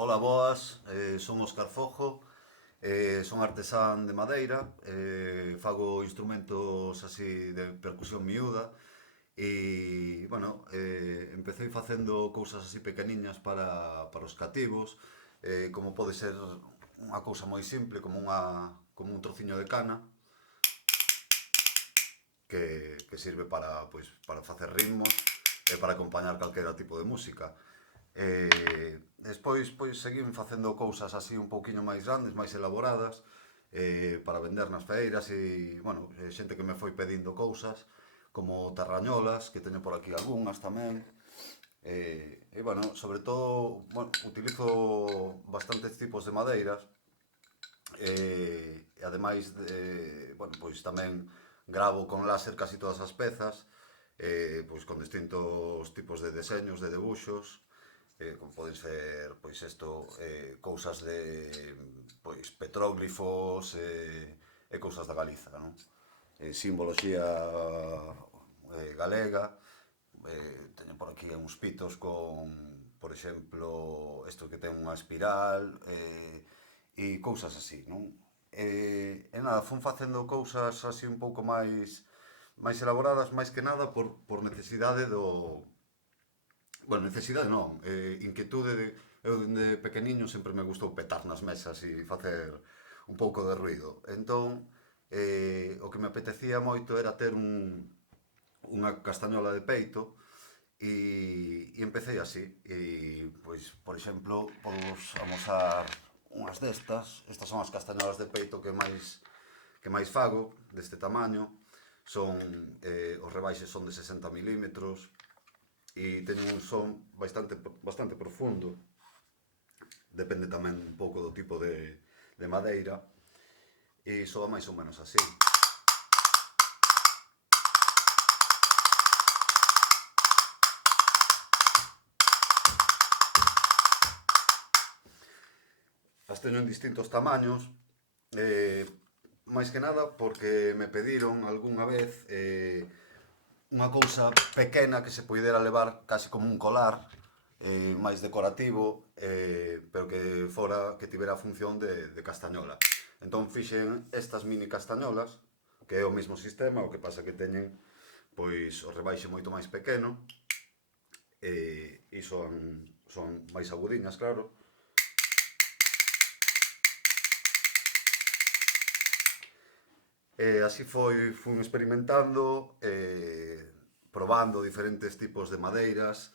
Ola, boas, son Óscar Fojo, son artesán de madeira, fago instrumentos así de percusión miúda e, bueno, empecé facendo cousas así pequeniñas para os cativos, como pode ser unha cousa moi simple, como un trociño de cana, que sirve para facer ritmos e para acompañar calquera tipo de música. Despois seguín facendo cousas así un pouquiño máis grandes, máis elaboradas, para vender nas feiras e, bueno, xente que me foi pedindo cousas, como terrañolas, que teño por aquí algunhas tamén. Bueno, sobre todo, bueno, utilizo bastantes tipos de madeiras, e ademais bueno, pois tamén gravo con láser casi todas as pezas, pois con distintos tipos de deseños, de debuxos, como poden ser, pois isto, cousas de, pois, petróglifos, e cousas da Galiza, non? Simboloxía galega, teño por aquí uns pitos con, por exemplo, isto que ten unha espiral, e cousas así, non? E nada, fun facendo cousas así un pouco máis elaboradas, máis que nada por necesidade do... Bueno, necesidade non, inquietude de... Eu dende pequeniño sempre me gustou petar nas mesas e facer un pouco de ruido. Entón, o que me apetecía moito era ter unha castañola de peito e empecé así. E, pois, por exemplo, podemos amosar unhas destas. Estas son as castañolas de peito que máis fago, deste tamaño. Son, os rebaixes son de 60 milímetros e teñen un son bastante profundo. Depende tamén un pouco do tipo de madeira e soa máis ou menos así. As teño en distintos tamaños, máis que nada porque me pediron algunha vez unha cousa pequena que se puidera levar casi como un colar, máis decorativo, pero que tivera a función de castañola. Entón fixen estas mini castañolas, que é o mesmo sistema, o que pasa que teñen pois o rebaixe moito máis pequeno, e son máis agudiñas, claro. E así fun experimentando, probando diferentes tipos de madeiras,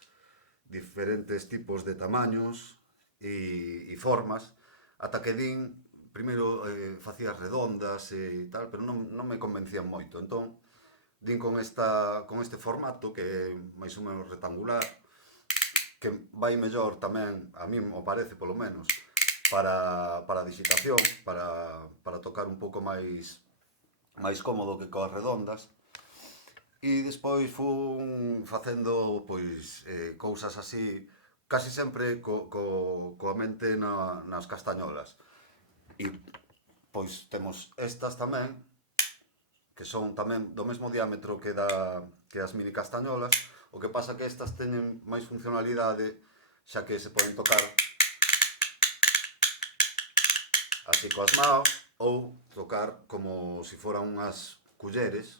diferentes tipos de tamaños e formas, ata que din, primeiro facía redondas e tal, pero non me convencían moito. Entón, din con este formato, que é máis ou menos rectangular, que vai mellor tamén, a mí o parece polo menos, para a digitación, para tocar un pouco máis cómodo que coas redondas. E despois fun facendo pois cousas así, casi sempre coa mente nas castañolas. E pois temos estas tamén, que son tamén do mesmo diámetro que as mini castañolas. O que pasa que estas teñen máis funcionalidade, xa que se poden tocar así coas maos, ou tocar como se foran unhas culleres.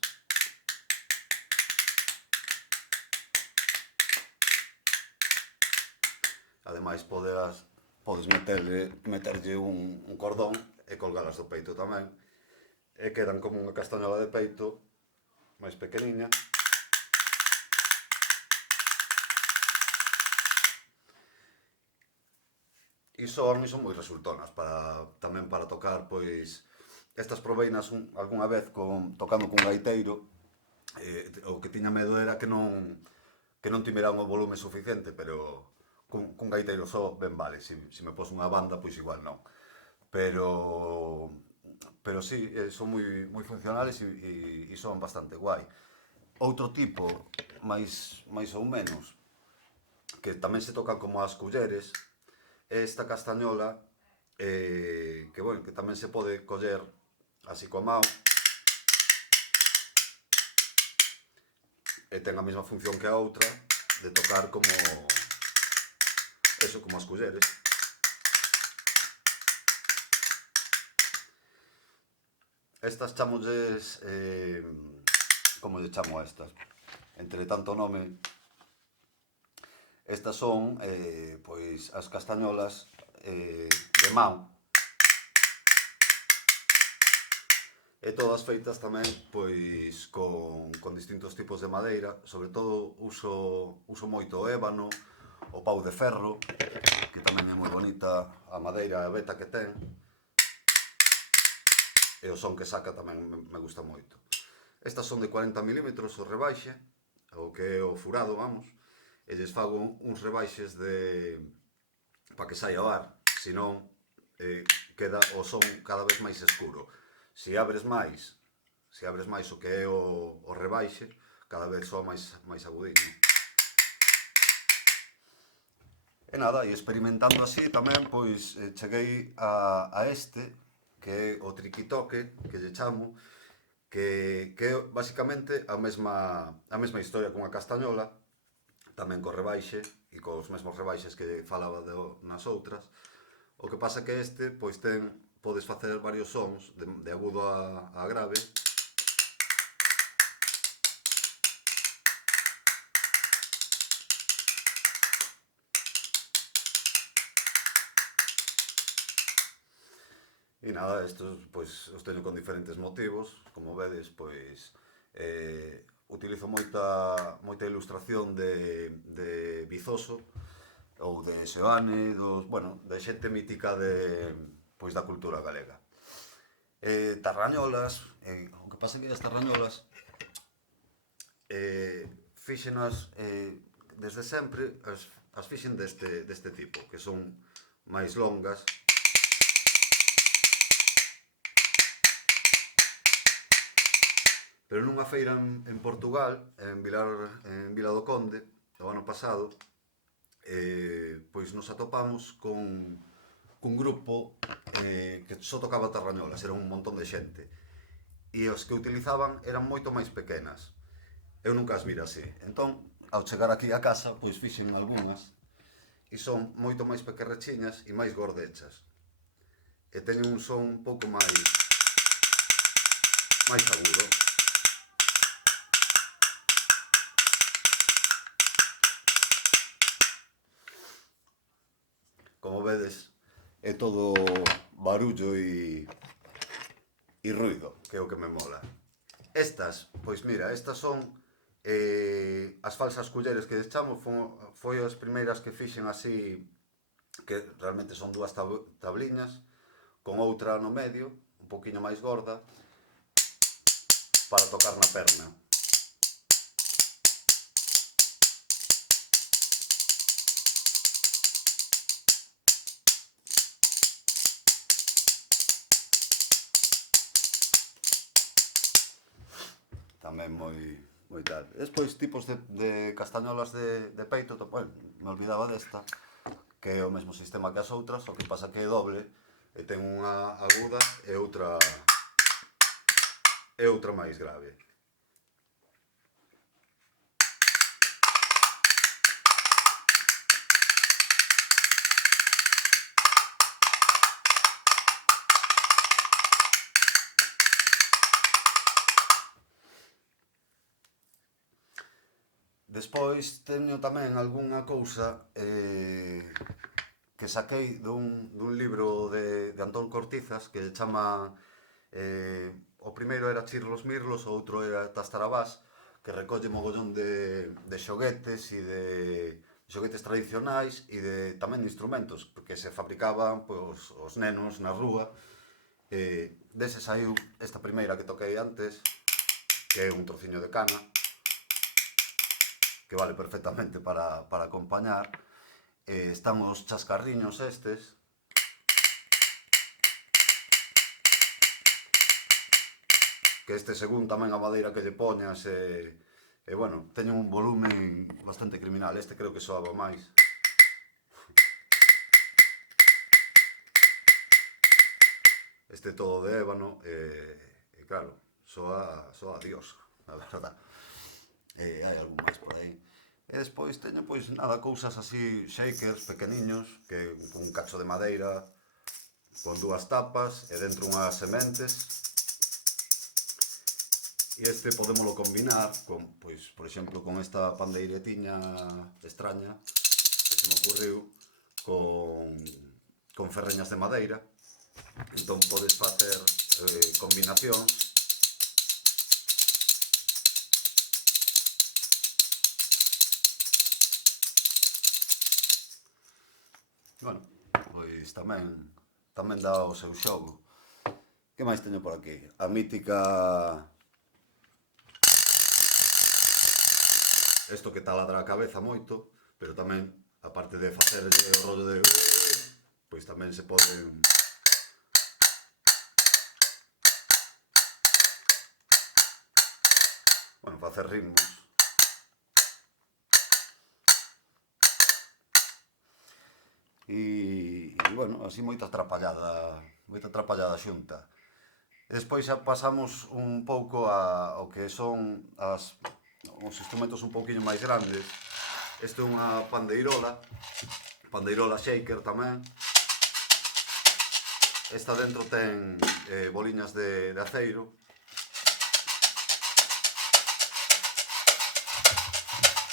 Ademais podes meterlle un cordón e colgalas do peito tamén. E quedan como unha castañola de peito máis pequeniña. E son moi resultonas tamén para tocar, pois estas proveinas algunha vez tocando cun gaiteiro. O que tiña medo era que non tiveran o volume suficiente, pero cun gaiteiro só ben vale. Se me pos unha banda, pois igual non. Pero sí, son moi funcionales e son bastante guai. Outro tipo, máis ou menos, que tamén se toca como as culleres, é esta castañola, que tamén se pode coller así coa mão, e ten a mesma función que a outra, de tocar como as culleres. Estas chamolles, como lle chamo a estas? Entre tanto nome, estas son, pois, as castañolas de man, e todas feitas tamén, pois, con distintos tipos de madeira, sobre todo uso moito o ébano, o pau de ferro, que tamén é moi bonita a madeira a beta que ten, e o son que saca tamén me gusta moito. Estas son de 40 milímetros o rebaixe, o que é o furado, vamos, e lles fago uns rebaixes para que saia o ar, senón queda o son cada vez máis escuro. Se abres máis o que é o rebaixe, cada vez soa máis agudinho. E nada, e experimentando así tamén, pois cheguei a este, que é o triquitoque, que lle chamo, que é basicamente a mesma historia con a castañola, tamén co rebaixe e cos mesmos rebaixes que falaba nas outras. O que pasa que este, pois podes facer varios sons, de agudo a grave. E nada, estos pois os teño con diferentes motivos, como vedes, pois utilizo moita ilustración de Vizoso ou de Seoane, de xente mítica pois da cultura galega. Tarrañolas, o que pasa é que as tarrañolas fíxenas desde sempre, as fixen deste tipo, que son máis longas. Pero nunha feira en Portugal, en Vila do Conde, o ano pasado, pois nos atopamos cun grupo que só tocaba tarrañolas, era un montón de xente. E os que utilizaban eran moito máis pequenas. Eu nunca as vira así. Entón, ao chegar aquí a casa, pois fixen algunhas e son moito máis pequerrechiñas e máis gordechas. E teñen un son un pouco máis agudo. Como vedes, é todo barullo e ruido, que é o que me mola. Estas, pois mira, estas son as falsas culleres que chamo, foi as primeiras que fixen así, que realmente son dúas tabliñas, con outra no medio, un poquinho máis gorda, para tocar na perna. Tamén moi tal. Despois, tipos de castañolas de peito, bueno, me olvidaba desta, que é o mesmo sistema que as outras, o que pasa que é doble, e ten unha aguda e outra máis grave. Despois teño tamén algunha cousa que saquei dun libro de Antón Cortizas que se chama o primeiro era Chirlos Mirlos, o outro era Tastarabás, que recolle mogollón de xoguetes e de xoguetes tradicionais e tamén de instrumentos que se fabricaban pois, os nenos na rúa. Dese saiu esta primeira que toquei antes, que é un trociño de cana, que vale perfectamente para acompañar. Están os chascarriños estes, que según tamén a madeira que lle poñas, bueno, teñen un volumen bastante criminal. Este creo que soaba máis. Este todo de ébano, e claro, soa a Dios, a verdad. Hai algún máis por aí. E despois teño, pois, nada, cousas así, shakers pequeniños, que un cacho de madeira, con dúas tapas, e dentro unhas sementes. E este podémolo combinar con, pois, por exemplo, con esta pandeiretiña extraña que se me ocurriu con ferreñas de madeira. Entón podes facer combinacións. Bueno, pois tamén dá o seu xogo. Que máis teño por aquí? A mítica isto que taladra a cabeza moito, pero tamén, aparte de facer o rollo de pois tamén se poden facer ritmos. Bueno, así moita atrapallada xunta. Despois xa pasamos un pouco ao que son os instrumentos un pouquiño máis grandes. Este é unha pandeirola shaker tamén. Esta dentro ten boliñas de aceiro.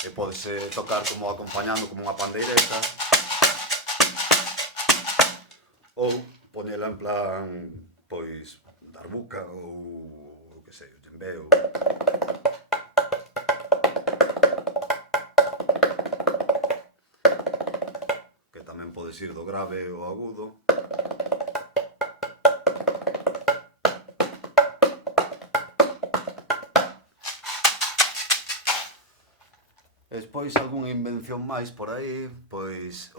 E podese tocar como acompañando como unha pandeireta. Ou ponela en plan, pois, darbuca ou, que sei, o djembeo. Que tamén podes ir do grave ao agudo. Despois algunha invención máis por aí, pois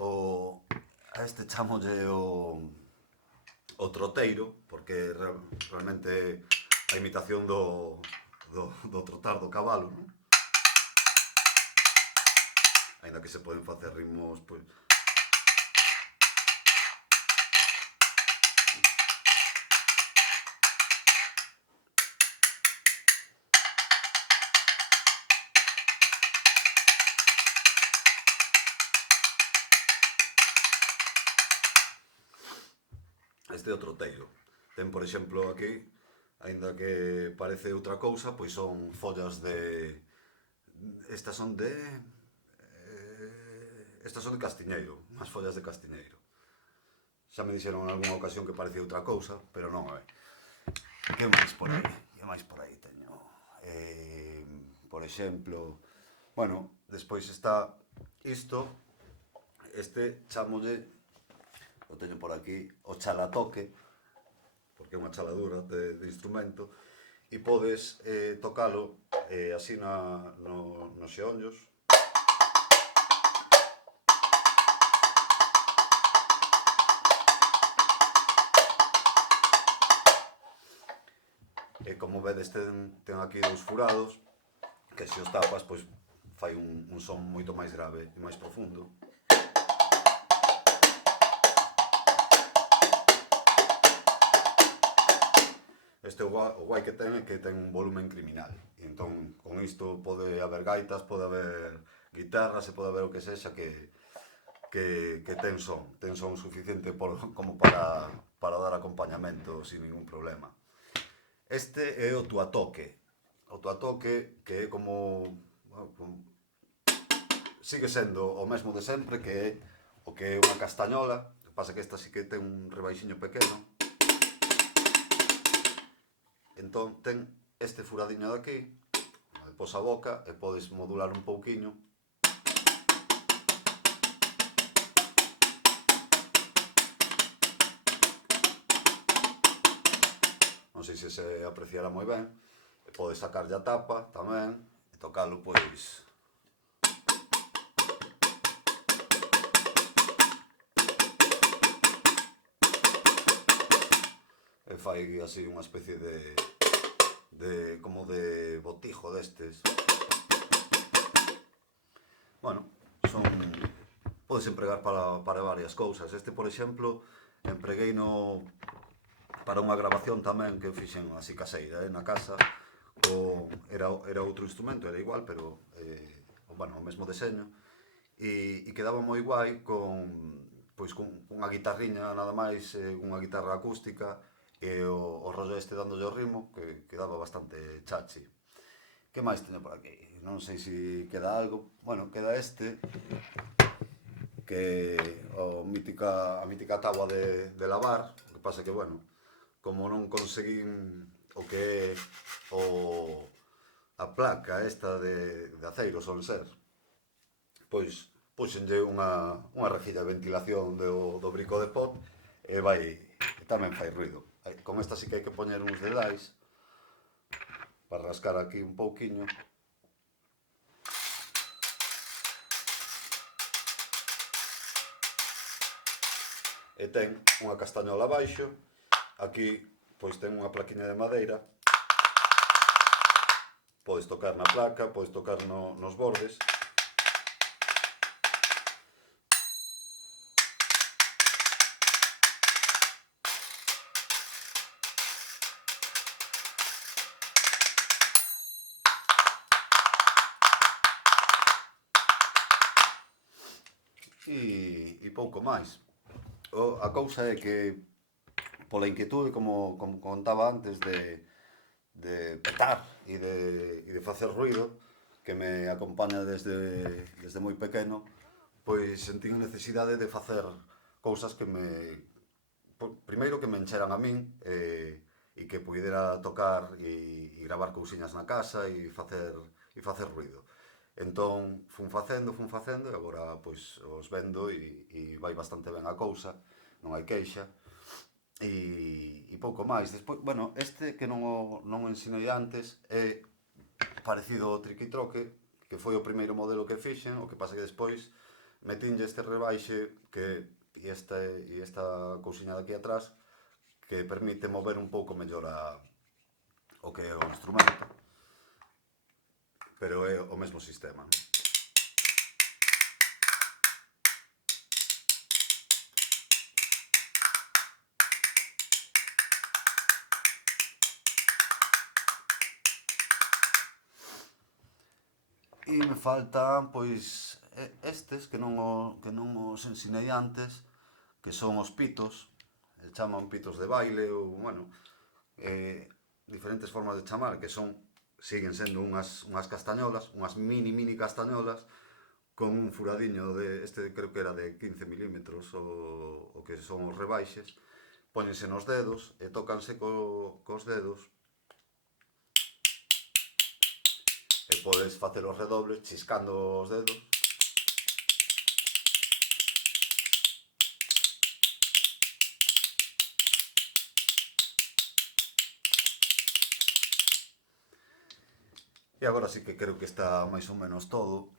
a este chamolle o troteiro, porque realmente a imitación do trotar do cabalo, non? Aínda que se poden facer ritmos, pois. Este é o troteiro. Ten, por exemplo, aquí, aínda que parece outra cousa, pois son follas de... Estas son de... Estas son de castiñeiro, unhas follas de castiñeiro. Xa me dixeron en algunha ocasión que parecía outra cousa, pero non, Que máis por aí? Que máis por aí teño? Por exemplo... Bueno, despois está isto. Este chamolle, o teño por aquí, o chalatoque, porque é unha chaladura de instrumento, e podes tocalo así nos xeonllos. E como vedes ten aquí dous furados, que se os tapas, pois fai un son moito máis grave e máis profundo. Este o guai que ten é que ten un volumen criminal. E entón, con isto pode haber gaitas, pode haber guitarras e pode haber o que sexa que ten son suficiente como para dar acompañamento sin ningún problema. Este é o tuatoque. O tuatoque que é como sigue sendo o mesmo de sempre, que é o que é unha castañola. O que pasa que esta sí que ten un rebaixiño pequeno. Entón ten este furadiño de aquí, depois a boca, e podes modular un pouquiño. Non sei se se apreciará moi ben. E podes sacarlle a tapa tamén e tocalo, pois... E fai así unha especie como de botijo destes. Bueno, podes empregar para varias cousas. Este, por exemplo, empregueino para unha grabación tamén que fixen así caseira, na casa. Era outro instrumento, era igual, pero o mesmo deseño. E quedaba moi guai con unha guitarriña nada máis, unha guitarra acústica, e o rollo este dándolle o ritmo que daba bastante chachi. Que máis teño por aquí? Non sei se queda algo. Bueno, queda este, que a mítica táboa de lavar. O que pasa que, bueno, como non conseguín o que é o, a placa esta de aceiro, son ser, pois puxenlle unha rejilla de ventilación do brico de pot e tamén fai ruido. Con esta sí que hai que poñer uns dedais para rascar aquí un pouquiño. E ten unha castañola abaixo. Aquí pois ten unha plaquiña de madeira. Podes tocar na placa, podes tocar nos bordes. E pouco máis. A cousa é que pola inquietude, como contaba antes, de petar e de facer ruido, que me acompaña desde moi pequeno, pois sentín necesidade de facer cousas que primeiro que me encheran a min, e que puidera tocar e gravar cousiñas na casa e facer ruido. Entón fun facendo e agora pois os vendo e vai bastante ben a cousa, non hai queixa. E pouco máis. Despois, bueno, este que non o ensinei antes é parecido ao triquitroque, que foi o primeiro modelo que fixen, o que pasa que despois metinlle este rebaixe e esta cousiña daqui atrás que permite mover un pouco mellor o que é o instrumento, pero é o mesmo sistema. E me faltan, pois, estes que non os ensinei antes, que son os pitos, chaman pitos de baile ou, bueno, diferentes formas de chamar, que siguen sendo unhas castañolas, unhas mini castañolas, con un furadiño este creo que era de 15 milímetros, o que son os rebaixes, póñense nos dedos e tócanse cos dedos. E podes facer os redobles chiscando os dedos. E agora sí que creo que está máis ou menos todo.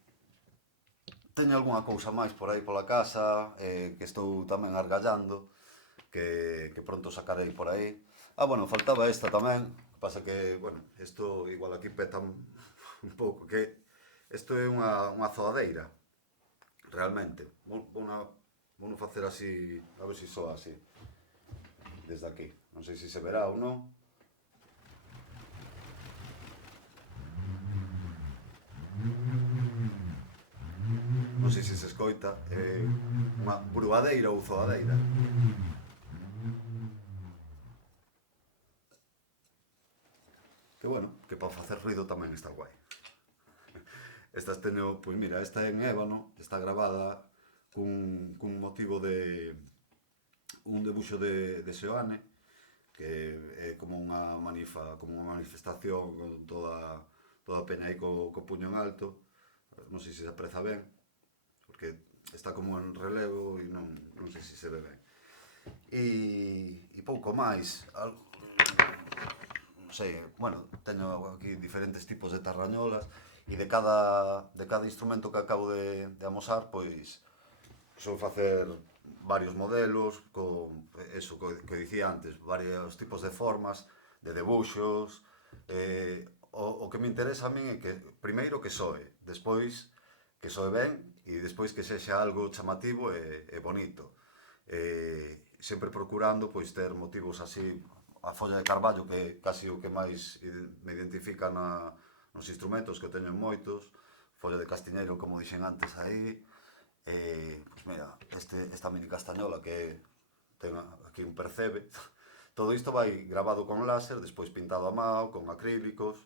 Teño algunha cousa máis por aí pola casa, que estou tamén argallando, que pronto sacarei por aí. Bueno, faltaba esta tamén, pasa que, bueno, isto igual aquí peta un pouco, que isto é unha zoadeira, realmente. Vou facer así, a ver se soa así, desde aquí. Non sei se se verá ou non. Non sei se se escoita, unha bruadeira ou zoadeira. Que bueno, que para facer ruido tamén está guai. Estas teño, pois mira, esta é en ébano, está gravada cun motivo un debuxo de Seoane, que é como unha manifestación con toda a peña aí co puño en alto. Non sei se apreza ben, porque está como en relevo e non sei se se ve ben. E pouco máis. Non sei, bueno, teño aquí diferentes tipos de tarrañolas e de cada instrumento que acabo de amosar, pois son facer varios modelos con eso que dicía antes, varios tipos de formas, de debuxos. O que me interesa a min é que primeiro que soe, despois que soe ben e despois que sexa algo chamativo e bonito. Sempre procurando pois ter motivos así, a folla de carballo, que é casi o que máis me identifica nos instrumentos, que teño moitos, folla de castiñeiro, como dixen antes aí. Pois mira, esta mini castañola que ten aquí un percebe, Todo isto vai grabado con láser, despois pintado a mao, con acrílicos.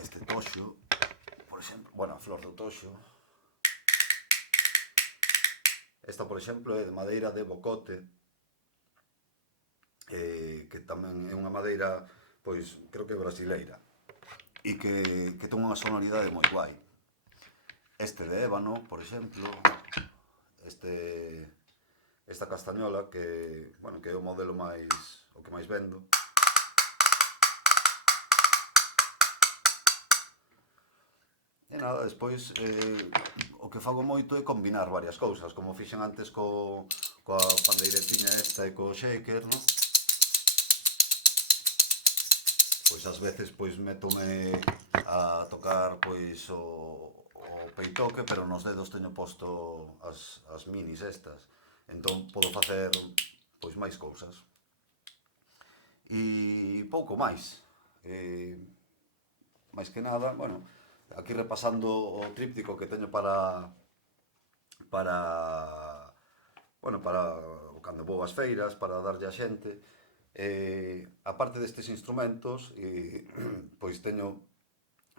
Este toxo, por exemplo, bueno, a flor do toxo. Esta, por exemplo, é de madeira de bocote, que tamén é unha madeira, pois, creo que brasileira, e que ten unha sonoridade moi guai. Este de ébano, por exemplo, esta castañola que, bueno, que é o modelo máis, o que máis vendo. E nada, despois o que fago moito é combinar varias cousas, como fixen antes coa pandeiretinha esta e co shaker, non? Pois ás veces pois métome a tocar pois o peitoque, pero nos dedos teño posto as minis estas. Entón podo facer pois máis cousas. E pouco máis. Máis que nada, bueno, aquí repasando o tríptico que teño para bueno, para cando vou ás feiras, para darlle a xente. Aparte destes instrumentos, pois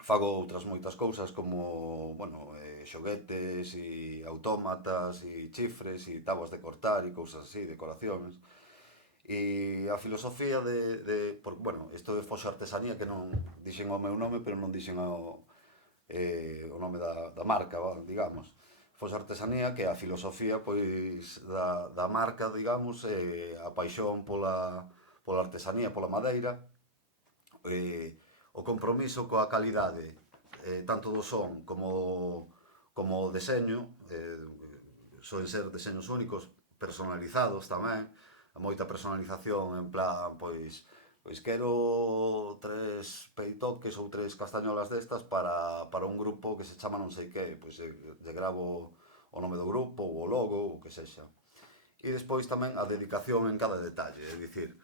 fago outras moitas cousas como, bueno, xoguetes e autómatas e chifres e táboas de cortar e cousas así, decoracións. E a filosofía bueno, isto é Foxo Artesanía, que non dixen o meu nome, pero non dixen o nome da marca, digamos. Foxo Artesanía, que é a filosofía pois da marca, digamos, a paixón pola artesanía, pola madeira, o compromiso coa calidade, tanto do son como o deseño, soen ser deseños únicos, personalizados tamén, a moita personalización en plan, pois quero 3 peitoques ou 3 castañolas destas para un grupo que se chama non sei que, pois lle gravo o nome do grupo, ou o logo, ou o que sexa. E despois tamén a dedicación en cada detalle, é dicir,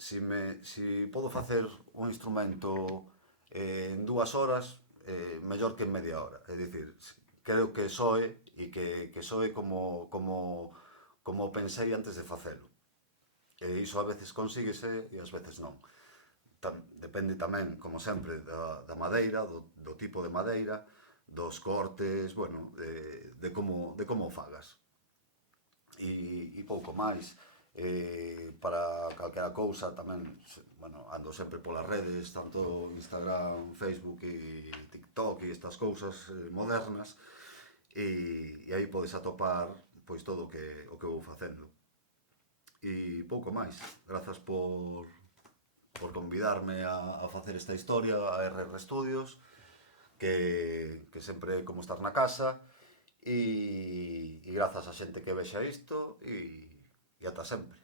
si podo facer un instrumento en 2 horas, mellor que en media hora. É dicir, creo que soe e que soe como pensei antes de facelo. E iso a veces consíguese e ás veces non. Depende tamén, como sempre, da madeira, do tipo de madeira, dos cortes, bueno, de como o fagas. E pouco máis. Para calquera cousa tamén, bueno, ando sempre polas redes, tanto Instagram, Facebook e TikTok e estas cousas modernas, e aí podes atopar pois todo o que vou facendo. E pouco máis. Grazas por convidarme a facer esta historia a RR Studios, que sempre é como estar na casa, e grazas a xente que vexa isto, e ata sempre.